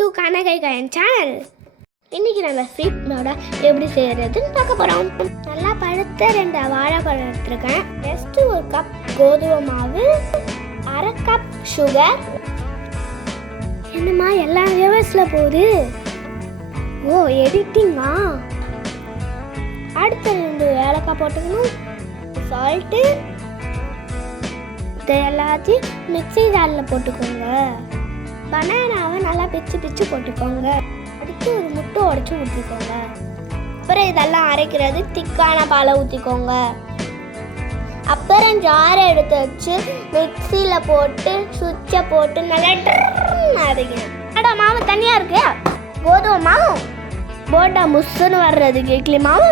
To கனகைகாயன் channel. இன்னைக்கு நம்ம sweet மோட எப்படி செய்யறதுன்னு பார்க்க போறோம். நல்லா பழுத்த 2 வாழைப்பழம் எடுத்துருக்கேன். நெக்ஸ்ட் 1 கப் கோதுமை மாவு, 1/2 கப் சுகர். என்னம்மா எல்லாம் ரிவர்ஸ்ல போகுது? ஓ, எடிட்டிங்கா? அடுத்த 2 ஏலக்காய் போட்டுக்கணும். சால்ட்டு. இது எல்லாத்தையும் மிக்ஸி ஜாரில் போட்டுக்கோங்க. பனானாவை நல்லா பிச்சு போட்டுக்கோங்க. அடுத்து 1 முட்டை உடைச்சி ஊற்றிக்கோங்க. அப்புறம் இதெல்லாம் அரைக்கிறது திக்கான பாலை ஊற்றிக்கோங்க. அப்புறம் ஜாரை எடுத்து வச்சு மிக்ஸியில் போட்டு சுவிட்சை போட்டு நல்லா அரைக்கணும். மாவு தனியாக இருக்கு. கோதுமை மாவு போட்டா முசுன்னு வர்றதுக்கு இட்லி மாவு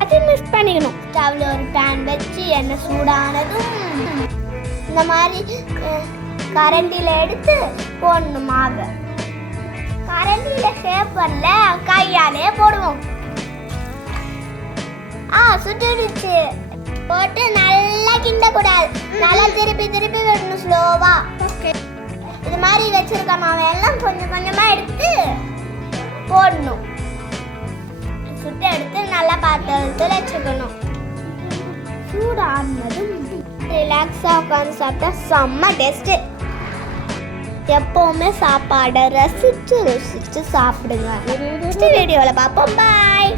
அதையும் மிக்ஸ் பண்ணிக்கணும். ஸ்டவ்வில் ஒரு பேன் வச்சு எண்ணெய் சூடானதும் இந்த மாதிரி கரண்டியில் எடுத்து போடணும். மாவு கரண்டியில் ஷேப் வரல, கையாலே போடுவோம். சுட்டுடுச்சு. போட்டு நல்லா கிண்டக்கூடாது, நல்லா திருப்பி விடணும் ஸ்லோவா. இது மாதிரி வச்சிருக்க மாவை எல்லாம் கொஞ்சம் கொஞ்சமாக எடுத்து போடணும். சுட்டு எடுத்து நல்லா பாத்திரத்தில் வச்சுக்கணும். சூடானதும் ரிலாக்ஸாக உட்காந்து சாப்பிட்டா செம்ம டேஸ்ட்டு. எப்போவுமே சாப்பாடை ரசித்து சாப்பிடுங்க. நெக்ஸ்ட் வீடியோவில் பார்ப்போம். பாய்.